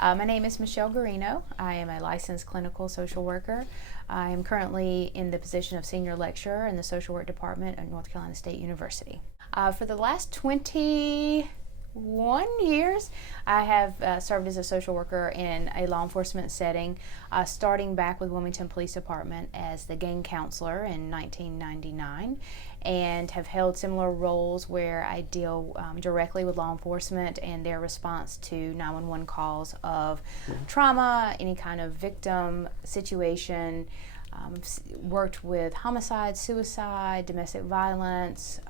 My name is Michelle Guarino. I am a licensed clinical social worker. I am currently in the position of senior lecturer in the social work department at North Carolina State University. For the last 21 years, I have served as a social worker in a law enforcement setting, starting back with Wilmington Police Department as the gang counselor in 1999, and have held similar roles where I deal directly with law enforcement and their response to 911 calls of trauma, any kind of victim situation. Worked with homicide, suicide, domestic violence.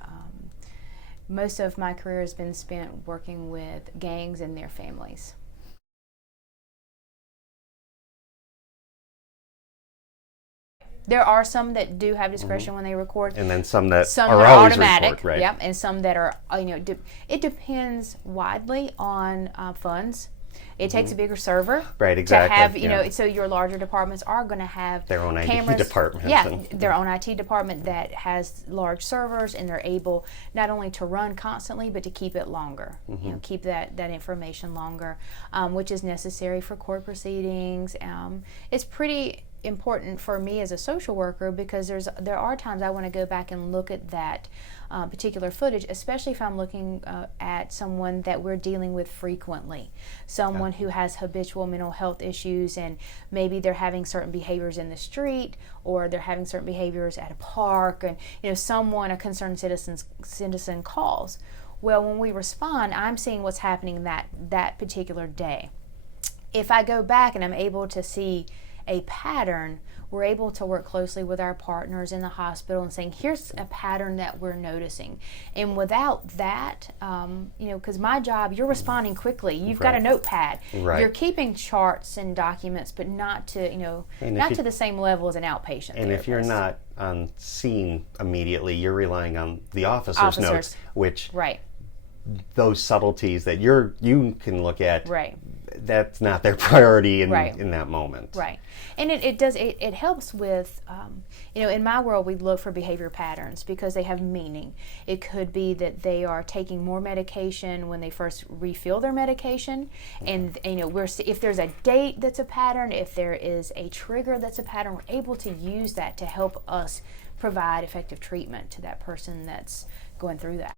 Most of my career has been spent working with gangs and their families. There are some that do have discretion when they record, and then some that some are are always automatic. record, right? Yep, and some that are it depends widely on funds. It takes a bigger server, Right, exactly, to have so your larger departments are going to have Their own IT cameras, departments. Yeah, their own IT department that has large servers, and they're able not only to run constantly but to keep it longer. Keep that information longer, which is necessary for court proceedings. It's pretty important for me as a social worker because there are times I want to go back and look at that particular footage, especially if I'm looking at someone that we're dealing with frequently, someone who has habitual mental health issues, and maybe they're having certain behaviors in the street, or they're having certain behaviors at a park, and a concerned citizen calls. Well, when we respond, I'm seeing what's happening that particular day. If I go back and I'm able to see a pattern, we're able to work closely with our partners in the hospital and saying, here's a pattern that we're noticing. And without that, because my job, you're responding quickly. You've got a notepad. Right. You're keeping charts and documents, but not to to the same level as an outpatient And therapist. if you're not on scene immediately, you're relying on the officer's notes, which those subtleties that you can look at. Right. That's not their priority in that moment. Right. And it helps with, in my world, we look for behavior patterns because they have meaning. It could be that they are taking more medication when they first refill their medication. And, if there's a date that's a pattern, if there is a trigger that's a pattern, we're able to use that to help us provide effective treatment to that person that's going through that.